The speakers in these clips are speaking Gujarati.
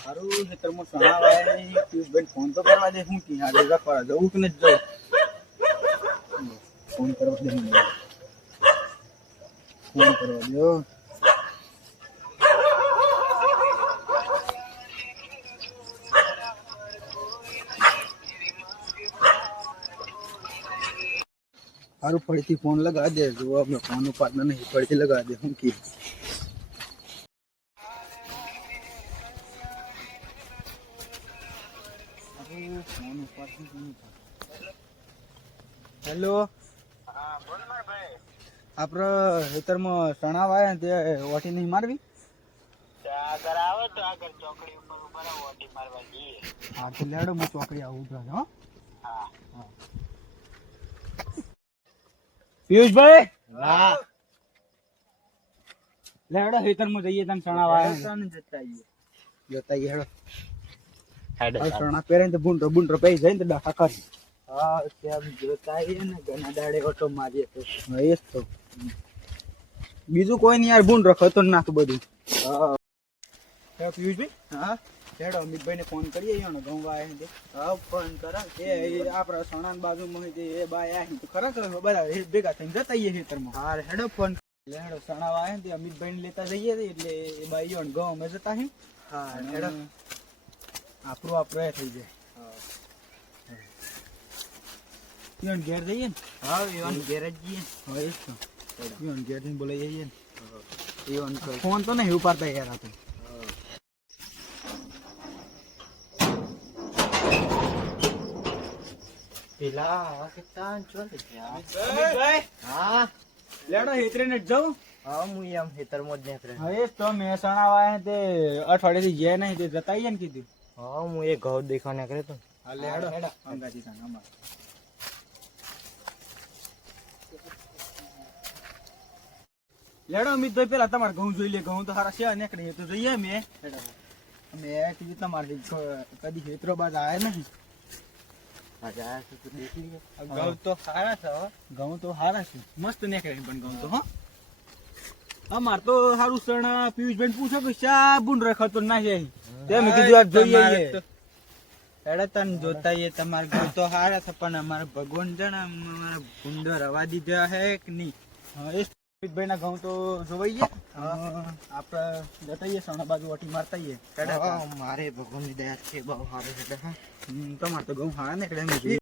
હારું ખેતરમાં સણા વાય નહીં પિયુષભાઈ ફોન તો કરવા દે હું કી હાલે રખવા જવું કે નથી જવું ફોન કરવા દે મને ફોન કરવા દો हारू फड़ती फोन लगा दे जो अब मैं फोन उपाड़ना नहीं फड़ती लगा दे हूँ की हेलो આપણે ખેતરમાં સણા વાયા તે ઓટી નહીં મારવી આગળ આવે તો આગળ ચોકડી ઉપર ઉભા રહો ઓટી મારવા જઈએ હા તો લેડો હું ચોકડી આવું ઉભા હો હા પિયુષભાઈ હા લેડો ખેતરમાં જઈએ તને સણા વાયા જતા આવીએ હેડો સણા પહેરે તો બુંડરો પૈ જાય ને તો ડાકા કરી હા તેમ જોતા આવીએ ને ઘણા દાડે ઓટો મારીએ તો એ જ તો બીજું કોઈ નહીં યાર બુંડરો ખતો નાખું બધું હા પિયુષભાઈ હા હેડો અમિતભાઈ ને ફોન કરીએ ને ઘઉં વાય છે હા ફોન કરા એ આપણા સણા બાજુમાં હોય એ બાય આવી તો ખરેખર બધા ભેગા થઈને જતા આવીએ ખેતરમાં હા હેડો ફોન હેડો સણા વાય તે અમિતભાઈ ને લેતા જઈએ એટલે એ બાઈ ઘઉં અમે જતા હે હા હેડો આપણું થઈ જાય ઈવન ઘેર જઈએ ને હા ઈવન ઘેર જ જઈએ હા એ તો ઈવન ઘેર જઈને બોલાઈ જઈએ ને ઈવન ફોન તો નહીં ઉપાડતા યાર આપણે પેલા કેટલા ચોલે અમિતભાઈ હા લેડો હેતરે ને જાઉં હા હું એમ ખેતરમાં જ નીકળે હવે તો મહેસાણા વાય તે અઠવાડિયેથી ગયા નહીં તે જતા આવીએ ને કીધું હા હું એ ઘઉં દેખવા નીકળે તો હા લેડો અંગાજી તાન અમાર લેડો અમિતભાઈ પેલા તમારે ઘઉં જોઈ લે ઘઉં તો સારા છે નીકળે તો જઈએ અમે કીધું તમારે કદી ખેતરો બાદ આવ્યા નહીં ઘઉં તો સારા છે ઘઉં તો સારા છે મસ્ત નીકળે પણ ઘઉં તો હા અમાર તો સારું સણા પિયુષભાઈ પૂછો કે શા બુંડ રખતો ના છે તેમ કીધું આ જોઈએ એડા તન જોતા એ તમારે ઘઉં તો સારા છે પણ અમારે ભગવાન જણા અમારા ભૂંડો રવા દીધા હે કે નહીં હા એ પિયુષભાઈ ના ઘઉં તો જોવાઈએ આપડે જતાઈએ સણા બાજુ ઓટી મારતાઈએ મારે ભગવાન ની દયા છે બહુ સારું છે તમારે તો ઘઉં સારા નીકળે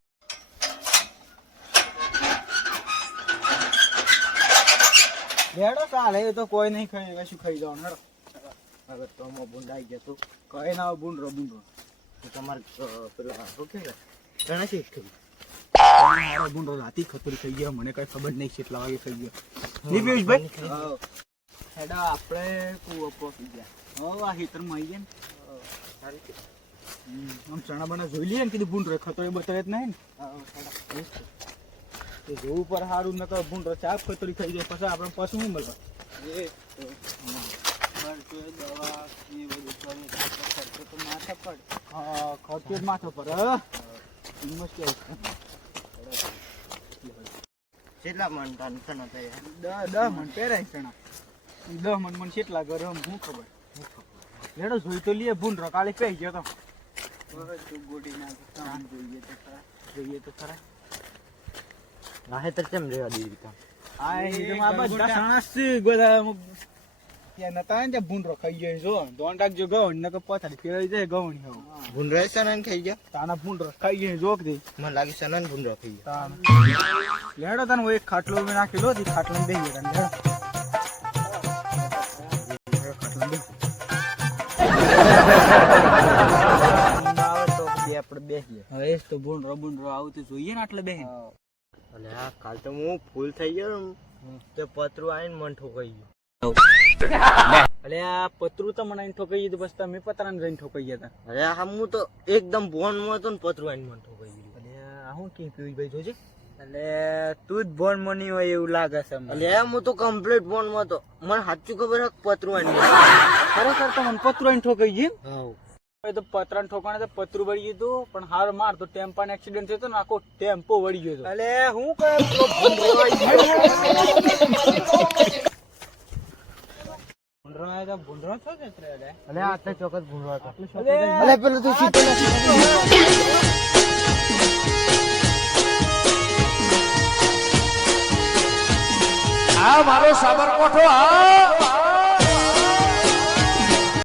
લેડો ચાલે એ તો કોઈ નહીં ખાઈ શું ખાઈ જવાનું હેડો હવે તો બુંડાઈ ગયા તો કઈ ના બુંડરો તમારે પેલા શું કે ઘણા છે બુંડરો રાતી ખતરી થઈ ગયા મને કઈ ખબર નહીં કેટલા વાગે થઈ ગયો પિયુષભાઈ હેડો આપણે કુવો પહોંચી ગયા હવે આ ખેતરમાં આવી ગયા ને આમ ચણા બના જોઈ લઈએ ને કીધું બુંડરો ખતરી બતાવે જ નહીં ને જોવું પર સારું ન તો ભૂંડો ચાપ ખતરી થઈ જાય પછી આપણે પશુ નહીં મળે દવા એ બધું ખર્ચો તો માથે પડે હા ખર્ચો જ માથે પર મુશ્કેલ કેટલા મન ચણા થયા 10 મણ પહેરાય ચણા 10 મણ કેટલા ગરમ શું ખબર લેડો જોઈ તો લઈએ ભૂંડરો કાલે પી ગયો તો ગોડી ના જોઈએ તો ખરા નાહે તો કેમ રેવા દીધી કા આ એમાં બધા સણાસી ગોદા ત્યાં નતા ને ભૂંડરો ખાઈ ગયો જો ધોન રાખજો ગૌણ નકર પથારી ફેરવી જાય ગૌણી હો ભૂંડરા સનન ખાઈ ગયા તાના ભૂંડરો ખાઈ ગયો જોક દે મને લાગે સનન ભૂંડરો ખાઈ ગયા લેડો તને એક ખાટલો મે નાખેલો થી ખાટલો બેહી ગયા લેડો ખાટલો બે આવે તો આપણે બેસીએ હવે તો ભૂંડરો આવું તો જોઈએ ને એટલે બેહી અને આ કાલ તો હું ફૂલ થઈ ગયો તે પતરું આવીને મન ઠોકાઈ ગયું અલે આ પતરું તો મને ઠોકાઈ ગયું બસ તમે પતરાને જઈને ઠોકાઈ ગયા હતા અરે આ હું તો એકદમ ભોનમાં હતો ને પતરું આવીને મન ઠોકાઈ ગયું અલે આ હું કે પિયુષભાઈ જોજે એટલે તું જ ભોન મની હોય એવું લાગે છે એટલે હું તો કમ્પ્લીટ ભોનમાં હતો મને સાચું ખબર હે પતરું આવીને ખરેખર તો મને પતરું આવીને ઠોકાઈ ગયું હા તો પતરાને ઠોકાણે તો પતરું વળી ગયું હતું પણ હાર માર તો ટેમ્પાનો એક્સિડન્ટ થયો તો ને આખો ટેમ્પો વળી ગયો હતો અલે હું ભૂંડરો આવ્યો તો ભૂંડરો છો જ એટલે અલે આટલે ચોકસ ભૂંડો હતો અલે અલે પેલું તું સીધો આ મારો સાબરકોઠો આ